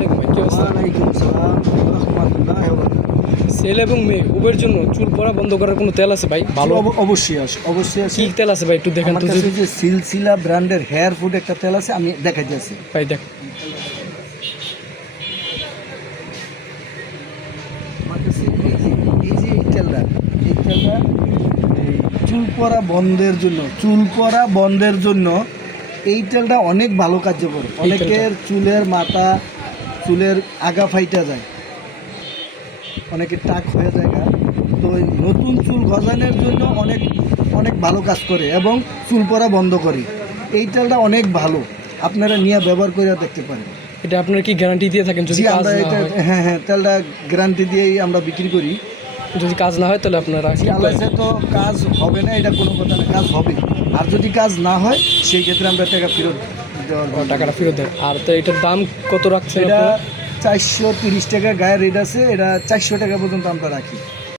আলাইকুম ভাই, কি অবস্থা? ওয়ালাইকুম আসসালাম রাহমাতুল্লাহি ওয়া বারাকাতুহু। ছেলে এবং মেয়ে উভয়ের জন্য চুল পড়া বন্ধ করার কোনো তেল আছে ভাই ভালো? অবশ্যই আছে, অবশ্যই আছে। কি তেল আছে ভাই একটু দেখেন আমার তো কাছে যদি। যে সিলসিলা ব্র্যান্ডের হেয়ার ফুড একটা তেল আছে, আমি দেখাইতেছি। ভাই দেখ। আমার কাছে এই তেলটা, এই চুল পড়া বন্ধের জন্য এই তেলটা অনেক ভালো কার্যকর। অনেকের চুলের মাথা, চুলের আগা ফাইটা যায়, অনেকের টাক হয়ে যায় গা। তো এই নতুন চুল গজানোর জন্য অনেক অনেক ভালো কাজ করে এবং চুল পড়া বন্ধ করে। এই তেলটা অনেক ভালো, আপনারা নিয়ে ব্যবহার করে দেখতে পারেন। এটা আপনারা কি গ্যারান্টি দিয়ে থাকেন যদি জি, কাজ আমরা না এটা, হয়? হ্যাঁ, তেলটা গ্যারান্টি দিয়েই আমরা বিক্রি করি। যদি কাজ না হয় তাহলে আপনারা কি করেন? আলাদা তো কাজ হবে না, এটা কোনো কথা না, কাজ হবে। আর যদি কাজ না হয় সেই ক্ষেত্রে আমরা টাকা ফেরত দেওয়ার ও, টাকাটা ফেরত দেন। আর তো এটার দাম কত রাখছেন এটা আপনারা? 430 টাকা গায়ের রেট আছে, এটা 400 টাকা পর্যন্ত আমরা রাখি।